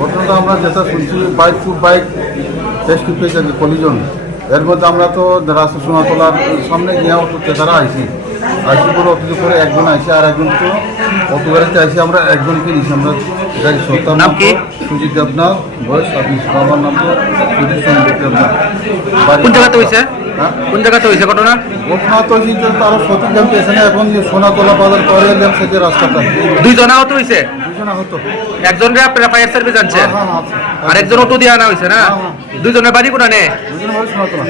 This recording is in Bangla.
ঘটনাটা আমরা যেটা শুনছি food bike face to face আছে কলিজন। এর মধ্যে আমরা তো রাস্তা সোনাতলার সামনে গিয়ে তারা আইসি করে অফিসে করে একজন আইসি আর একজন তো অটো গাড়িতে আইসি আমরা একজনকে নিয়েছি। আমরা সত্তার নাম কি সুজিত দেবনাথ, বয়স 26। আমার নাম তো সুজিত দেবনাথ। কোন জায়গাতে হয়েছে? কোন জায়গাতে হয়েছে ঘটনা? ঘটনা তো হয়েছে তারা সঠিক জানতে এসে না এবং সোনাতলা বাজার পরে থেকে রাস্তাটা 2 জন আহত হয়েছে। 2 জন আহত, একজন ফায়ার সার্ভিস আনছে হ্যাঁ আর একজন অটো দিয়ে আনা হয়েছে না। 2 জনের বাড়ি কোথায়? 2 জনের বাড়ি সোনাতলা।